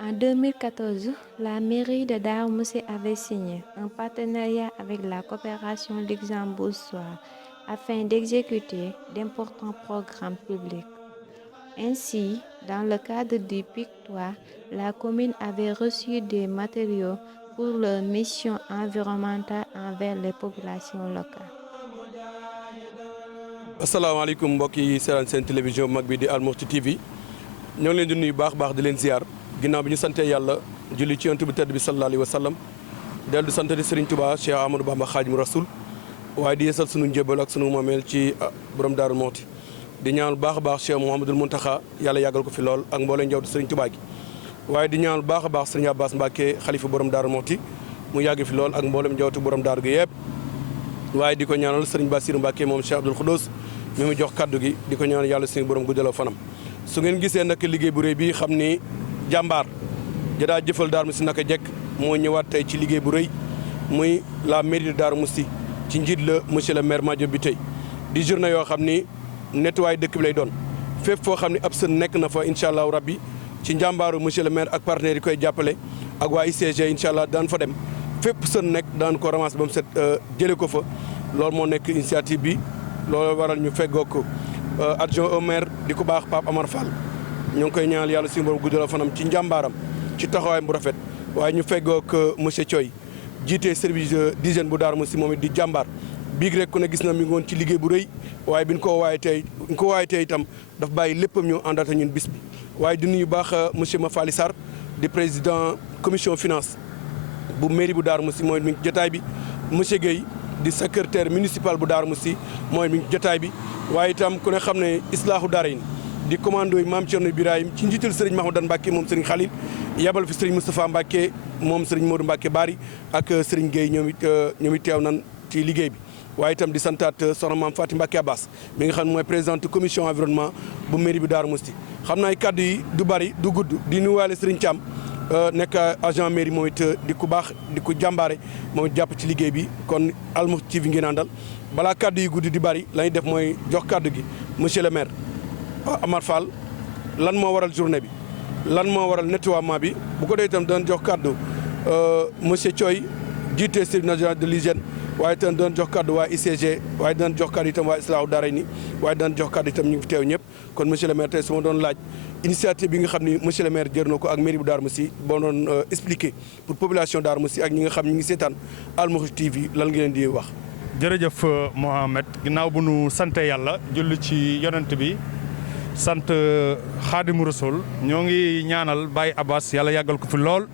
En 2014, la mairie de Darou Moussi avait signé un partenariat avec la coopération luxembourgeoise afin d'exécuter d'importants programmes publics. Ainsi, dans le cadre du PIC 3, la commune avait reçu des matériaux pour leur mission environnementale envers les populations locales. asalaamaaleykum mbokk yi seetaan seen télévision mag bi di Al Mourti TV ñoo ngi leen di nuyu baax di leen ziar ginnaaw bi ñu santee yàlla julli ci yonent bi tedd bi sallallahu alayhi wa sallam dellu di sant di Serigne Touba Cheikh Amadou Bamba Khadimu Rasul waaye di yeesal sunu njëbal ak sunu moomeel ci borom Daaru Mooti di ñaanal baax Cheikh Mouhamadoul Mountakha yàlla yàggal ko fi lool ak mbooleem njabootu Serigne Touba gi waaye di ñaanal baax Serigne Abbas Mbacké xalifa borom Daaru Mooti mu yàgg fi lool ak mbooleem njabootu borom Daaru gi yëpp waaye di ko ñaanal Serigne Bassirou Mbacké moom Cheikh Abdoul Khoudous mi mu jox kaddu gi di ko ñaan yàlla suñu borom guddaloo fanam su ngeen gisee nag liggéey bu rëy bi xam ni jàmbaar jadaa jëfal Darou Mousty naka jekk moo ñëwaat tey ci liggéey bu rëy muy la mairie de Darou Mousty ci njiit la monsieur le maire Madiop bi tey di journée yoo xam ni nettoyé dëkk bi lay doon fépp foo xam ni ab sën nekk na fa incha allahu rabbi ci njàmbaaru monsieur le maire ak partenaires yi koy jàppale ak waa ICG incha allah daan fa dem fépp sën nekk daan ko ramas ba mu set jëlee ko fa loolu moo nekk initiative bi. loolu waral ñu feggoog adjoint au maire di ko baax Pape Amar Fall ñoo ngi koy ñaanal yàlla suñu borom guddal fanam ci njàmbaaram ci taxawaayam bu rafet waaye ñu feggoog monsieur Thioy jiite service d'hygiène bu Darou Mousty moom it di jàmbaar biig rek ku ne gis na mi ngi woon ci liggéey bu rëy waaye bi ñu ko waaye tey itam daf bàyyi léppam ñu àndaata ñun bis bi waaye di nuyu baax monsieur Mafali Sarr di président commission finance bu mairie bu Darou Mousty mooy mi jotaay bi monsieur Guèye di secrétaire municipal bu Darou Mousty mooy mi jotaay bi waaye itam ku ne xam ne islaahu daarayn di commando yi maam Thierno Birahim ci njiital Serigne Mahmoudan Mbacké moom Serigne Khalil yabal fi Serigne Moustapha Mbacké moom Serigne Modou Mbacké Bari ak Serigne Gueye ñoom it teew nan ci liggéey bi waaye itam di santaat soxna maam Fatim Mbacké Abbas mi nga xam ne mooy présidente commission environnement bu mairie bi Darou Mousty xam naa kaddu yi du bari du gudd di nuyuwaale Serigne Thiam nekk agent mairie moom it di ku baax di ku jàmbaare moom it jàpp ci liggéey bi kon Al Mourti TV ngeen àndal balaa kaddu yi guddi di bari la ñuy def mooy jox kaddu gi monsieur le maire Amar Fall lan moo waral journée bi lan moo waral nettoiement bi bu ko dee itam doon jox kaddu monsieur Thioy jiite service national de l'hygiène waaye itam doon jox kaddu waa ICG waaye doon jox kaddu itam waa islaahu daarayni waaye doon jox kaddu itam ñu fi teew ñëpp kon monsieur le maire tey su ma doon laaj initiative bi nga xam ni monsieur le maire jër na ko ak mairie bu Darou Mousty boo doon expliquer pour population Darou Mousty ak ñi nga xam ñi ngi seetaan Al Mourti TV lan nga leen di wax. jërëjëf Mohamed ginnaaw bu nu sante yàlla julli ci yonent bi sant Xaadimu Rasul ñoo ngi ñaanal Baye Abbas yàlla yàggal ko fi lool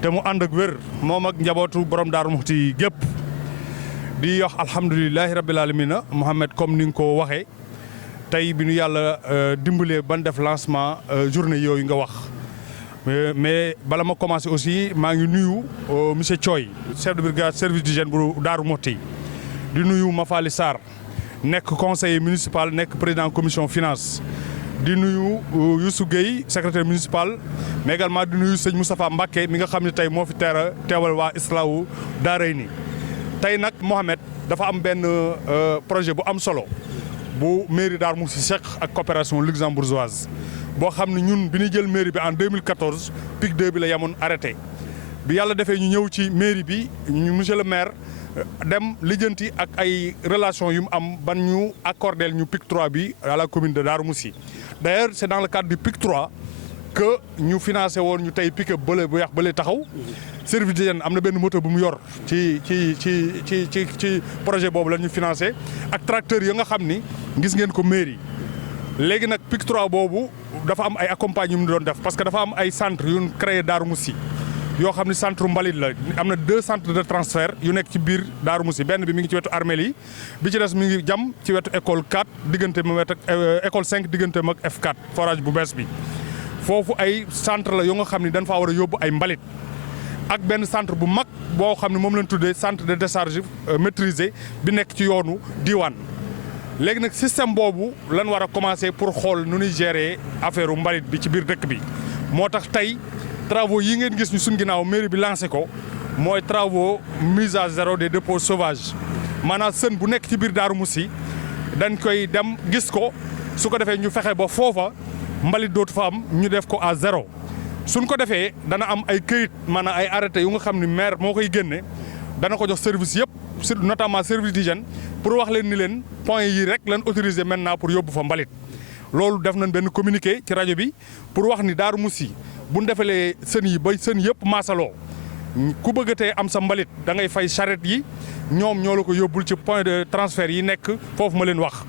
te mu ànd ak wér moom ak njabootu borom Darou Mousty gépp di wax alhamdulilahi rabbil alamina Mohamed comme ni nga ko waxee tey bi nu yàlla dimbalee ban def lancement journée yooyu nga wax mais bala ma commencé aussi maa ngi nuyu monsieur Thioy chef de brigade service d'hygiène bu Darou Mousty di nuyu Mafali Sarr nekk conseiller municipal nekk président commission finance di nuyu Youssou Gueye secrétaire municipal mais également di nuyu sëñ Moustapha Mbacké mi nga xam ne tey moo fi teewal waa islaahu daarayni tey nag Mohamed dafa am benn projet bu am solo bu mairie Darou Mousty seq ak coopération luxembourgeoise boo xam ne ñun bi ñuy jël mairie bi en 2014 PIC 2 bi la yemoon arrêté bi yàlla defee ñu ñëw ci mairie bi ñu monsieur le maire dem lijjanti ak ay relation yu mu am ban ñu accordé ñu PIC 3 bi à la commune de Darou Mousty d'ailleurs c'est dans le cadre du PIC 3 que ñu financé woon ñu tey pick-up bële bu yàq bële taxaw service d'hygiène am na benn moto bu mu yor ci projet boobu la ñu financé ak tracteurs yi nga xam ni gis ngeen ko mairie léegi nag PIC 3 boobu dafa am ay accompagnement yu mu doon def parce que dafa am ay centres yu ñu créé Darou Mousty yoo xam ne centre mbalit la am na 2 centres de transfert yu nekk ci biir Darou Mousty benn bi mi ngi ci wetu armeel yi bi ci des mi ngi jam ci wetu école 4 diggante ma wet ak école 5 diggante mag F4 forage bu bees bi foofu ay centre la yoo nga xam ne dañ faa war a yóbbu ay mbalit ak benn centre bu mag boo xam ne moom lañ tuddee centre de décharge maîtrisé bi nekk ci yoonu diwaan léegi nag système boobu lan war a commencer pour xool nu ñuy gérer affaire mbalit bi ci biir dëkk bi moo tax tey travaux yi ngeen gis ñu suñ ginnaaw mairie bi lancé ko mooy travaux mise à zéro des dépôts sauvages maanaam sën bu nekk ci biir Darou Mousty dañ koy dem gis ko su ko defee ñu fexe ba foofa mbalit dootu fa am ñu def ko à zéro suñ ko defee dana am ay këyit maanaam ay arrêté yu nga xam ni maire moo koy génne dana ko jox service yëpp notamment service d'hygiène pour wax leen ni leen point yi rek lañ autorisé maintenant pour yóbbu fa mbalit. loolu def nañ benn communiqué ci rajo bi pour wax ni Darou Moussi bu ñu defalee sën yi ba sën yëpp maasaloo ku bëgg tey am sa mbalit da ngay fay charrette yi ñoom ñoo la ko yóbbul ci point de transfert yi nekk foofu ma leen wax.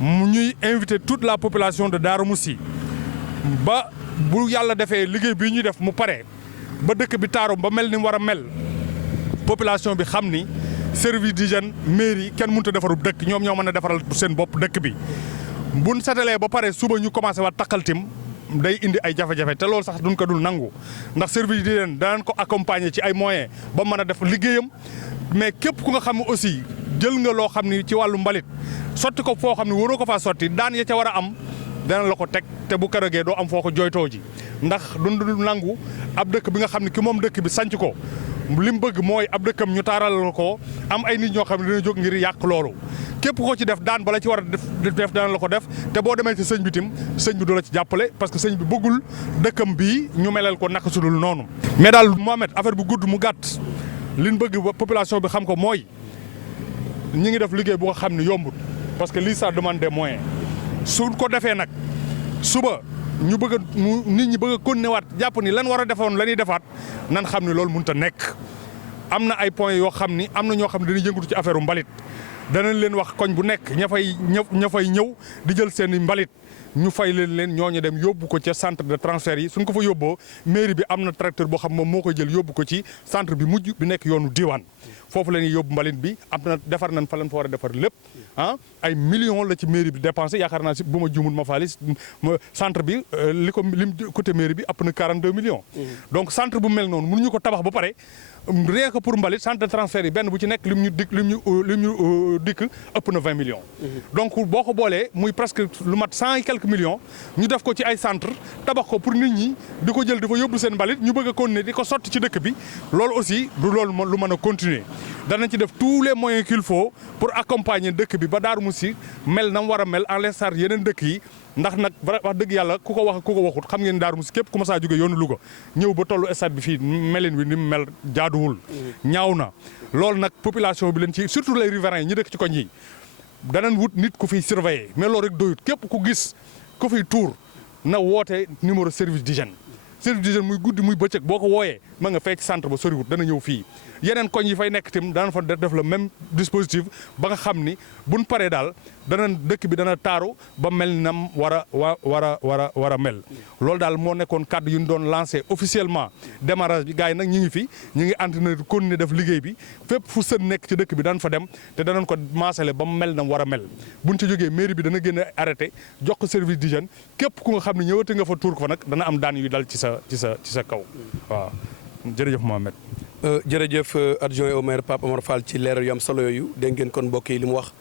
ñuy inviter toute la population de Darou Moussi ba bu yàlla defee liggéey bii ñuy def mu pare ba dëkk bi taaru ba mel ni mu war a mel population bi xam ni service d'hygiène mairie kenn mënut a defarub dëkk ñoom ñoo mën a defaral seen bopp dëkk bi. buñ setalee ba pare suba ñu commencé waat takkaltim day indi ay jafe-jafe te loolu sax duñ ko dul nangu ndax service d'hygiène danañ ko accompagner ci ay moyens ba mën a def liggéeyam mais képp ku nga xam ne aussi jël nga loo xam ni ci wàllu mbalit sotti ko foo xam ne waroo ko faa sotti daan ya ca war a am dana la ko teg te bu kërëgee doo am foo ko jooytoo ji ndax duñ dul nangu ab dëkk bi nga xam ne ki moom dëkk bi sanc ko li mu bëgg mooy ab dëkkam ñu taaral ko am ay nit ñoo xam ne dina jóg ngir yàq loolu képp ko ci def daan bala ci war a def dana la ko def te boo demee ci sëñ bi tim sëñ bi du la ci jàppale parce que sëñ bi bëggul dëkkam bii ñu melal ko naka sudul noonu. mais daal Mohamed affaire bu gudd mu gàtt liñ bëgg population bi xam ko mooy ñi ngi def liggéey bu nga xam ne yombut parce que lii ça demande des moyens suñ ko defee nag suba ñu bëgg a nit ñi bëgg a continuer waat jàpp ni lan war a defoon la ñuy defaat nan xam ne loolu mënut a nekk. am na ay points yoo xam ni am na ñoo xam ne dañuy yëngatu ci affaire mbalit danañ leen wax koñ bu nekk ña fay ñëw di jël seen i mbalit ñu fay leen ñooñu dem yóbbu ko ca centre de transfert yi suñ ko fa yóbboo mairie bi am na tracteur boo xam moom moo koy jël yóbbu ko ci centre bi mujj bi nekk yoonu diwaan foofu la ñuy yóbbu mbalit bi am na defar nañ fa lañ fa war a defar lépp ay millions la ci mairie bi dépensé yaakaar naa si bu ma jumul ma faali centre bi lim côté mairie bi ëpp na 42 millions. donc centre bu mel noonu mënuñu ko tabax ba pare rien que pour mbalit centre de transfert yi benn bu ci nekk lim ñu dikk ëpp na 20 millions. donc boo ko boolee muy presque lu mat 100 et quelques millions ñu def ko ci ay centre tabax ko pour nit ñi di ko jël di fa yóbbu seen mbalit ñu bëgg a continuer di ko sotti ci dëkk bi loolu aussi du loolu lu mën a continuer danañ ci def tous les moyens qu'il faut pour accompagner dëkk bi ba Darou Moussi mel na mu war a mel en l'instar yeneen dëkk yi ndax nag wax dëgg yàlla ku ko wax ku ko waxut xam ngeen Darou Moussi képp ku ma saa jóge yoonu Louga ñëw ba tollu stade bi fii melin wi ni mu mel jaaduwul ñaaw na loolu nag population bi leen ci surtout les riverains yi ñi dëkk ci koñ yi danañ wut nit ku fiy surveiller mais loolu rek doyut képp ku gis ku fiy tuur na woote numéro service d'hygiène muy guddi muy bëccëg boo ko wooyee ma nga fekk centre ba soriwut dana ñëw fii yeneen koñ yi fay nekk tim dana fa def le même dispositif ba nga xam ni buñ paree daal dana dëkk bi dana taaru ba mel nam war a mel loolu daal moo nekkoon kàddu yu ñu doon lancé officiellement démarrage bi gars yi nag ñi ngi fi ñu ngi entraîné continuer def liggéey bi fépp fu sën nekk ci dëkk bi daan fa dem te danañ ko maasale ba mel nam war a mel buñ ci jógee mairie bi dana génn arrêté jox ko service d'hygiène képp ku nga xam ne ñëwate nga fa tuur ko fa nag dana am daan yu dal ci sa kaw waaw jërëjëf Mohamed. jërëjëf adjoint au maire Pape Omar Fall ci leeral yu am solo yooyu dégg ngeen kon mbokk yi li mu wax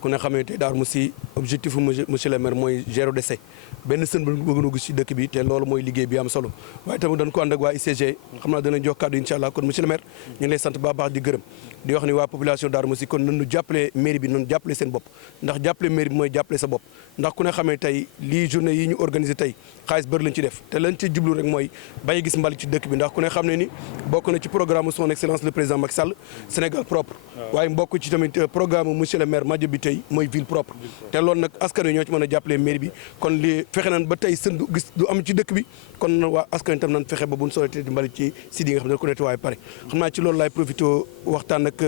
ku ne xam ne tey Darou Moussi objectif monsieur le maire mooy zéro déchet benn sën bu bëgg a gis ci dëkk bi te loolu mooy liggéey bi am solo waaye tamit dañ ko ànd ak waa ICG xam naa danañ jox kàddu incha allah kon monsieur le maire ñu ngi lay sant ba baax di gërëm di wax ni waa population Darou Moussi kon nañu jàppale mairie bi nañu jàppale seen bopp ndax jàppale mairie bi mooy jàppale sa bopp ndax ku ne xamee tey lii journée yi ñu organisé tey xaalis bëri lañ ci def te lañ ci jublu rek mooy bay gis mbalit ci dëkk bi ndax ku ne xam ne ni bokk na ci programme son excellence le président Macky Sall Sénégal propre waaye mbokk ci tamit programme monsieur le maire Madiop bi tey mooy ville propre te loolu nag askan wi ñoo ci mën a jàppale mairie bi kon li fexe nañ ba tey sën du gis du am ci dëkk bi kon waa askan wi tam nañ fexe ba buñ soletee di mbalit ci site yi nga xam ne ko nettoyé pare xam naa ci loolu laay profité waxtaan ak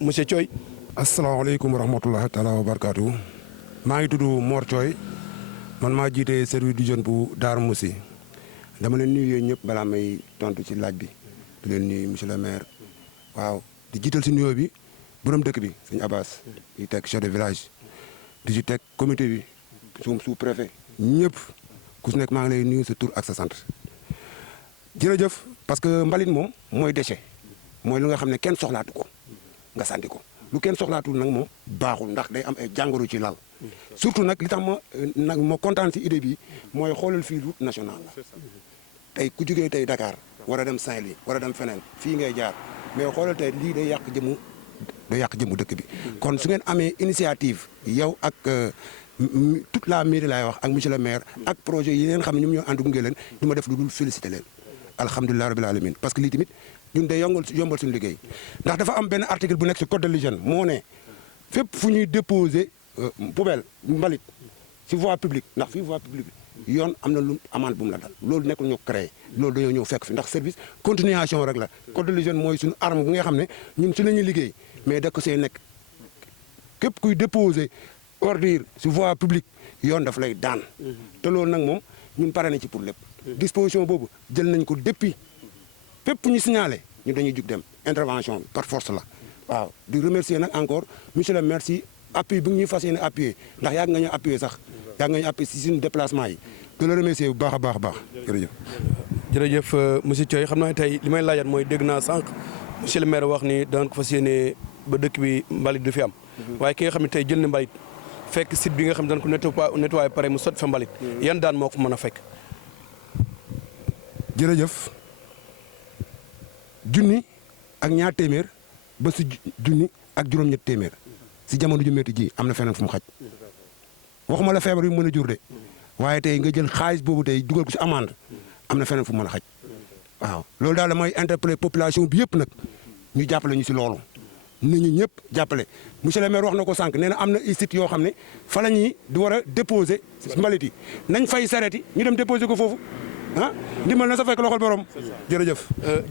monsieur Thioye. asalaamaaleykum wa rahmatullahi taala wa barakaatu. maa ngi tudd Mor Thioye man maa jiite service d'hygiène bu Darou Moussi dama leen nuyu yéen ñëpp balaa may tontu ci laaj bi di leen nuyu monsieur le maire waaw di jiital si nuyoo bi borom dëkk bi sëñ Abbas di teg chef de village di ci teg comité bi sous préfet ñëpp ku si nekk maa ngi lay nuyu sa tur ak sa sant jërëjëf parce que mbalit moom mooy déchet mooy lu nga xam ne kenn soxlaatu ko nga sànni ko lu kenn soxlaatul nag moom baaxul ndax day am ay jàngoro ci lal surtout nag li tax ma kontaan si idée bi mooy xoolal fii route nationale la tey ku jógee tey Dakar war a dem Saint-Louis war a dem feneen fii ngay jaar mais xoolal tey lii day yàq jëmu dëkk bi kon su ngeen amee initiative yow ak toute la mairie laay wax ak monsieur le maire ak projet yi ngeen xam ne ñoom ñoo ànd gunge leen du ma def lu dul féliciter leen alhamdulilah rabbil alamin parce que lii tamit ñun day yombal suñu liggéey ndax dafa am benn article bu nekk ci code de l'hygiène moo ne fépp fu ñuy déposer poubelle mbalit ci voie publique ndax fii voie publique yoon am na lu amende bu mu la dal loolu nekkul ñu créé loolu dañoo ñëw fekk fi ndax service continuation rek la code de l'hygiène mooy suñu arme bu nga xam ne ñun ci la ñuy liggéey mais da ko see nekk képp kuy déposer ordure ci voie publique yoon daf lay daan te loolu nag moom ñun pare nañ ci pour lépp disposition boobu jël nañ ko depuis fépp ñu signalé ñu dañuy jug dem intervention bi par force la waaw di remercier nag encore monsieur le maire si appui bi ñuy fas yéene appuyer ndax yàgg nga ñu appuyer sax yàgg nga ñu appuyer si suñu déplacement yi di la remercier bu baax a baax a baax jërëjëf. jërëjëf monsieur Thioye xam naa tey li may laajaat mooy dégg naa sànq monsieur le maire wax ni daan ko fas yéene ba dëkk bi mbalit du fi am waaye ki nga xam ne tey jël na mbalit fekk site bi nga xam ne daan ko nettoyé pare mu sotti fa mbalit yan daan moo ko mën a fekk. jërëjëf junni ak ñaar téeméer ba si junni ak juróom-ñett téeméer si jamono ju métti ji am na feneen fu mu xaj waxuma la feebar yu mën a jur de waaye tey nga jël xaalis boobu tey dugal ko si amende am na feneen fu mu mën a xaj waaw loolu daal damay interpeller population bi yëpp nag ñu jàppale ñu si loolu nit ñi ñëpp jàppale monsieur le maire wax na ko sànq nee na am na ay sites yoo xam ne fa la ñuy di war a déposer mbalit yi nañ fay sareet yi ñu dem déposer ko foofu ah ndimbal na sa fekk loxol borom jërëjëf.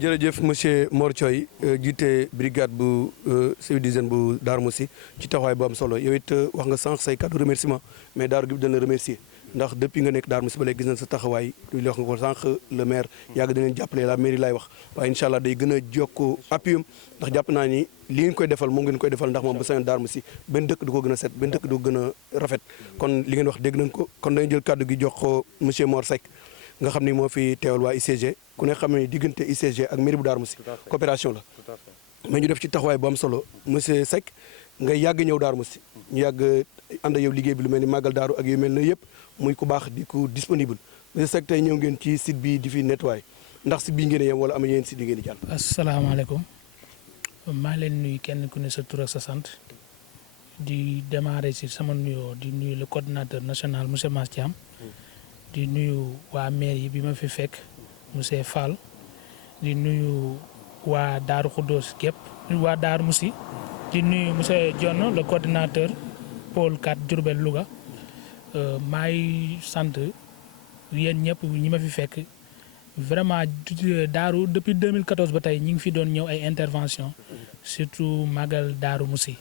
jërëjëf monsieur Mor Thioye jiite brigade bu service d'hygiène bu Darou Moussi ci taxawaay bu am solo yow it wax nga sànq say kàddu remerciement mais Darou gi dana remercier ndax depuis nga nekk Darou Moussi ba léegi gis nañ sa taxawaay lu wax nga ko sànq le maire yàgg dinañ jàppale la mairie laay wax waaye incha allah day gën a jokk appui ndax jàpp naa ni li ngeen koy defal moom ngeen koy defal ndax moom bu sañoon Darou Moussi benn dëkk du ko gën a set benn dëkk du ko gën a rafet kon li ngeen wax dégg nañ ko kon dañu jël kàddu gi jox ko monsieur Mor Seck nga xam ni moo fi teewal waa ICG ku ne xam ne diggante ICG ak mairie bu Darou Moussi coopération la mais ñu def ci taxawaay bu am solo monsieur Seck nga yàgg ñëw Darou Moussi ñu yàgg ànd yow liggéey bi lu mel ni màggal daaru ak yu mel na yëpp muy ku baax di ku disponible monsieur Seck tey ñëw ngeen ci site bi di fi nettoyer ndax site bii ngeen yem wala am na yeneen site yi ngeen di jàll. asalaamaaleykum maa ngi leen nuyu kenn ku ne sa tur ak sa sant di démarrer ci sama nuyoo di nuyu le coordinateur national monsieur Mass Thiam di nuyu waa maire yi bi ma fi fekk monsieur Fall di nuyu waa Daaru Khoudoss gépp waa Darou Moussi di nuyu monsieur Dione le coordinateur pôle 4 Diourbel Louga maa ngi sant yéen ñëpp ñi ma fi fekk vraiment daaru depuis 2014 ba tey ñi ngi fi doon ñëw ay intervention surtout Magal Darou Moussi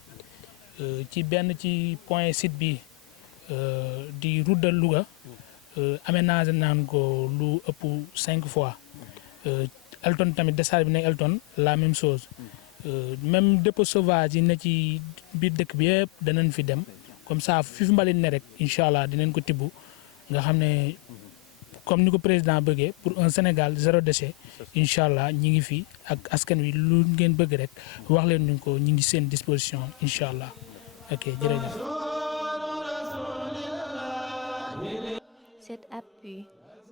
ci benn ci point site bi di route de Louga aménagé naan ko lu ëpp 5 fois Elton tamit décharge bi nekk Elton la même chose même dépôt sauvage yi ne ci biir dëkk bi yëpp danañ fi dem comme ça fi mbalit ne rek incha allah dinañ ko tibb nga xam ne comme ni ko président bëggee pour un Sénégal zéro déchet incha allah ñi ngi fi ak askan wi lu ngeen bëgg rek wax leen ñu ko ñi ngi seen disposition incha allah ok jërëjëf. Cet appui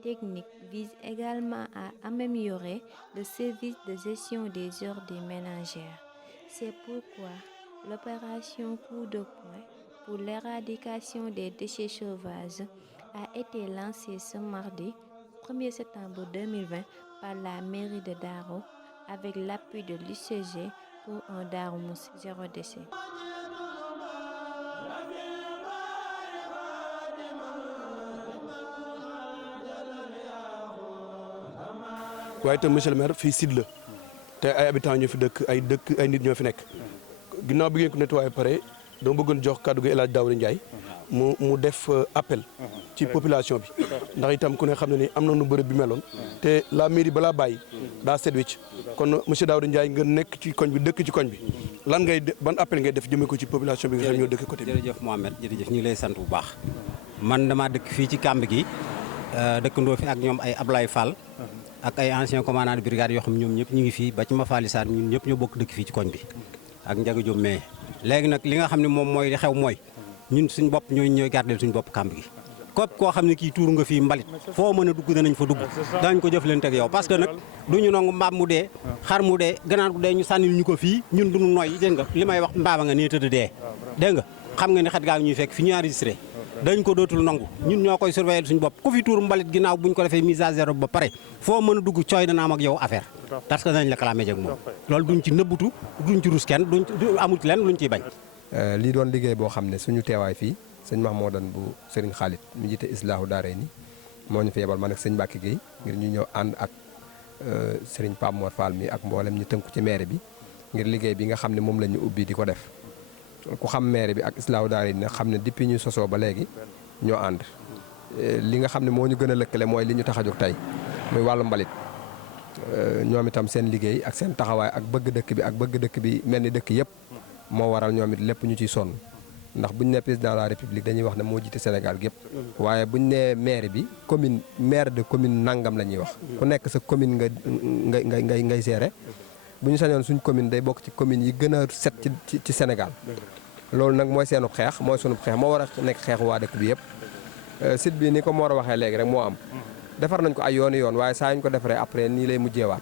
technique vise également à améliorer le service de gestion des ordures ménagères. C'est pourquoi l'opération Coup de poing pour l'éradication des déchets sauvages a été lancée ce mardi 1er septembre 2020 par la mairie de Darou avec l'appui de l'UCG pour un Darou Moussi zéro déchet. waaye itam monsieur le maire fii site la te ay habitants ñoo fi dëkk ay nit ñoo fi nekk ginnaaw bi ngeen ko nettoyé pare dama bëggoon jox kàddu gi El Hadj Daouda Ndiaye mu def appel ci population bi ndax itam ku ne xam ne ni am na nu bërëb bi meloon te la mairie balaa bàyyi daa set wecc kon monsieur Daouda Ndiaye nga nekk ci koñ bi dëkk ci koñ bi lan ban appel ngay def jëmee ko ci population bi nga xam ñoo dëkk côté bi. jërëjëf Mohamed jërëjëf ñu ngi lay sant bu baax man damaa dëkk fii ci kàmb gi dëkkandoo fi ak ñoom ay Ablaye Fall ak ay ancien commandant de brigade yoo xam ñoom ñëpp ñu ngi fii ba ci Mafali Sarr ñun ñëpp ñoo bokk dëkk fii ci koñ bi ak Ndiaga Diop mais léegi nag li nga xam ne moom mooy li xew mooy ñun suñ bopp ñooy gardel suñ bopp kàmb gi képp koo xam ne kii tuur nga fii mbalit foo mën a dugg danañ fa dugg dañ ko jëflante ak yow parce que nag duñu nangu mbaam mu dee xar mu dee ganaar gu dee ñu sànnil ñu ko fii ñun duñu noy dégg nga li may wax mbaama nga nee tëdd dee dégg nga xam nga ni xet gaa ngi ñuy fekk fi ñu enregistré dañ ko dootul nangu ñun ñoo koy surveiller suñu bopp ku fi tuur mbalit ginnaaw buñ ko defee mise à zéro ba pare foo mën a dugg cooy dana am ak yow affaire parce que dañ la clamé jeg moom loolu duñ ci nëbbutu duñ ci rus kenn duñ amul ci leen luñ ciy bañ. lii doon liggéey boo xam ne suñu teewaay fii sëñ Mahmoudan bu Serigne Khalid mi jiite Islaahu Daarayni moo ñu fi yebal man ak sëñ Mbacke Guèye ngir ñu ñëw ànd ak Serigne Pape Mor Fall mi ak mboolem ñu tënku ci maire bi ngir liggéey bi nga xam ne moom la ñu ubbi di ko def ku xam maire bi ak Islaahu Daarayni nag xam ne depuis ñu sosoo ba léegi ñoo ànd li nga xam ne moo ñu gën a lëkkale mooy li ñu tax a jóg tey muy wàllu mbalit ñoom itam seen liggéey ak seen taxawaay ak bëgg dëkk bi mel ni dëkk yëpp moo waral ñoom it lépp ñu ciy sonn ndax buñ ne président de la république dañuy wax ne moo jiite Sénégal gépp waaye buñ ne maire bi maire de commune nangam la ñuy wax ku nekk sa commune ngay gérer bu ñu sañoon suñ commune day bokk ci commune yi gën a set ci Sénégal loolu nag mooy seenu xeex mooy sunu xeex moo war a nekk xeexu waa dëkk bi yëpp site bi ni ko Mor a waxee léegi rek moo am defar nañ ko ay yoon waaye saa ñu ko defaree après nii lay mujjeewaat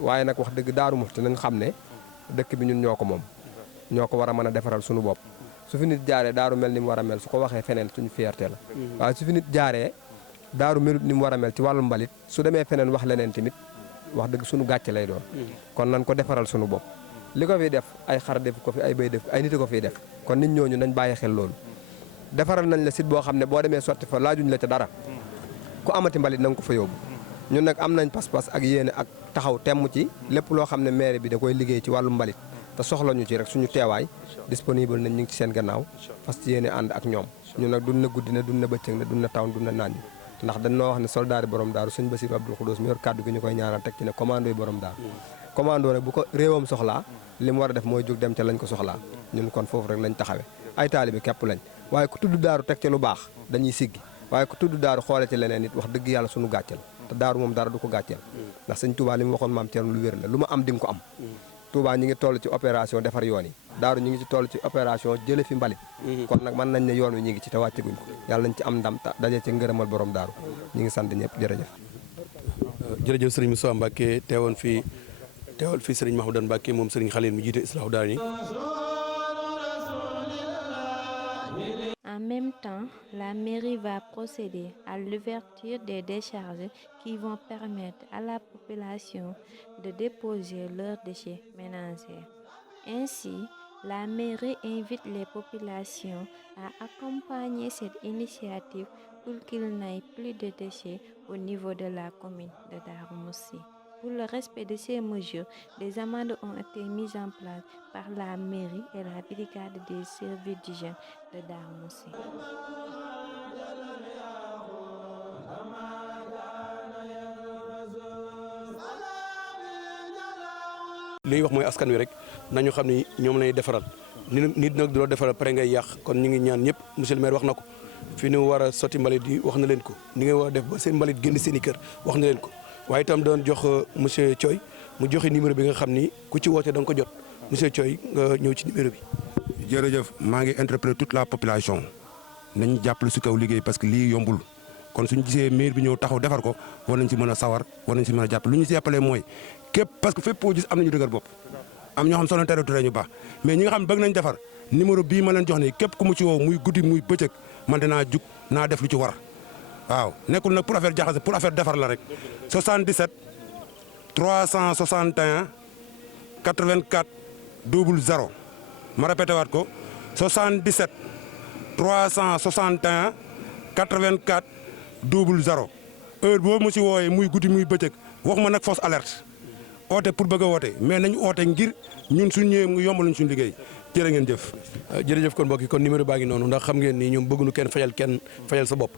waaye nag wax dëgg Daaru Muxti nañ xam ne dëkk bi ñun ñoo ko moom ñoo ko war a mën a defaral suñu bopp su fi nit jaaree daaru mel ni mu war a mel su ko waxee feneen suñu fierté la waaye su fi nit jaaree daaru melut ni mu war a mel ci wàllu mbalit su demee feneen wax leneen tamit wax dëgg suñu gàcce lay doon kon nan ko defaral suñu bopp li ko fiy def ay xar def ko fi ay béy def ay nit ko fiy def kon nit ñooñu nañ bàyyi xel loolu defaral nañ la site boo xam ne boo demee sotti fa laajuñ la ca dara ku amati mbalit na nga ko fa yóbbu ñun nag am nañ pas-pas ak yéene ak taxaw temm ci lépp loo xam ne maire bi da koy liggéey ci wàllu mbalit te soxla ñu ci rek suñu teewaay disponible nañ ñu ngi ci seen gannaaw fas ci yéene ànd ak ñoom ñun nag dun na guddi ne dun na bëccëg ne dun na taw dun na naan ndax dañ noo wax ne soldaari borom daaru sëñ Bassirou Abdoul Khoudous mi yor kàddu gi ñu koy ñaanal teg ci ne commando yi borom daaru commando nag bu ko réewam soxlaa li mu war a def mooy jóg dem ca lañ ko soxlaa ñun kon foofu rek lañ taxawe ay taalibe képp lañ waaye ku tudd daaru teg ca lu baax dañuy siggi waaye ku tudd daaru xoole ci leneen it wax dëgg yàlla suñu gàcceel te daaru moom dara du ko gàcceel ndax sëñ Touba li mu waxoon maam Thierno lu wér la lu ma am di nga ko am Touba ñi ngi toll ci opération defar yoon yi daaru ñi ngi ci toll ci opération jële fi mbalit kon nag mën nañ ne yoon wi ñi ngi ci te wàcceguñ ko yàlla nañ ci am ndam daje ci ngërëmal borom daaru ñi ngi sant ñëpp jërëjëf jërëjëf sëriñ Moussa Mbacke teewal fii sëriñ Mahmoudan Mbacke moom sëriñ Khalil mi jiite Islaahu Daarayni. En même temps, la mairie va procéder à l'ouverture des décharges qui vont permettre à la population de déposer leurs déchets ménagers. Ainsi, la mairie invite les populations à accompagner cette initiative pour qu'il n'aille plus de déchets au niveau de la commune de Darou Moussi. Pour le respect de ces mesures, des amendes ont été mises en place par la mairie et la brigade des services d'hygiène de Darou Moussi. li wax mooy askan wi rek nañu xam ni ñoom lañuy defaral nit nag du la defaral pare ngay yàq kon ñu ngi ñaan ñëpp monsieur le maire wax na ko fi ñu war a sotti mbalit yi wax na leen ko ni ngay war a def ba seen mbalit génn seen i kër wax na leen ko waaye itam doon jox monsieur Thioy mu joxe numéro bi nga xam ni ku ci woote da nga ko jot monsieur Thioy nga ñëw ci numéro bi. jërëjëf maa ngi interpellé toute la population nañu jàppale si kaw liggéey parce que lii yombul kon suñu gisee maire bi ñëw taxaw defar ko war nañ si mën a sawar war nañ si mën a jàppale lu ñu si jàppalee mooy képp parce que fépp koo gis am nañu dëgër bopp am ñoo xam soo leen tere ñu baax mais ñi nga xam bëgg nañ defar numéro bii ma leen jox nii képp ku mu ci woo muy guddi muy bëccëg man danaa jug naa def lu ci war waaw nekkul nag pour affaire jaxase pour affaire defar la rek 77 361 84 00 ma répété waat ko 77 361 84 00 heure boobu mu si wooyee muy guddi muy bëccëg waxuma nag fausse alerte oote pour bëgg a woote mais nañu oote ngir ñun suñu ñëwee mu yombaluñ suñu liggéey jërë ngeen jëf. jërëjëf kon mbokk yi kon numéro baa ngi noonu ndax xam ngeen ni ñoom bëgguñu kenn fayal sa bopp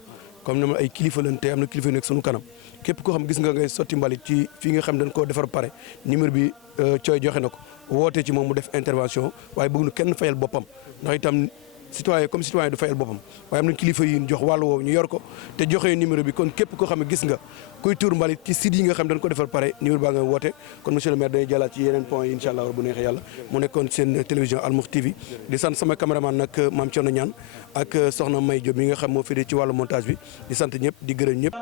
comme ñoom ay kilifa lañ te am na kilifa yu nekk suñu kanam képp koo xam gis nga ngay sotti mbalit ci fii nga xam dañ koo defar pare numéro bi Thioy joxe na ko woote ci moom mu def intervention waaye bëgguñu kenn fayal boppam ndax itam citoyen comme citoyen du fayal boppam waaye am na kilifa yi ñu jox wàllu woowu ñu yor ko te joxe numéro bi kon képp koo xam ne gis nga kuy tuur mbalit ci site yi nga xam dañ ko defar pare numéro baa nga woote kon monsieur le maire dañuy jàllaat ci yeneen point yi incha allah bu neexee yàlla mu nekkoon seen télévision Al Moukh TV di sant sama caméraman nag Mame Thierno Niane ak soxna May Diop mi nga xam moo féetee ci wàllu montage bi di sant ñëpp di gërëm ñëpp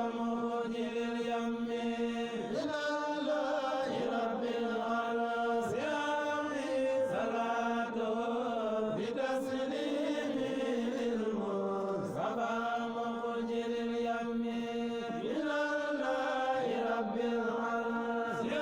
Baba رب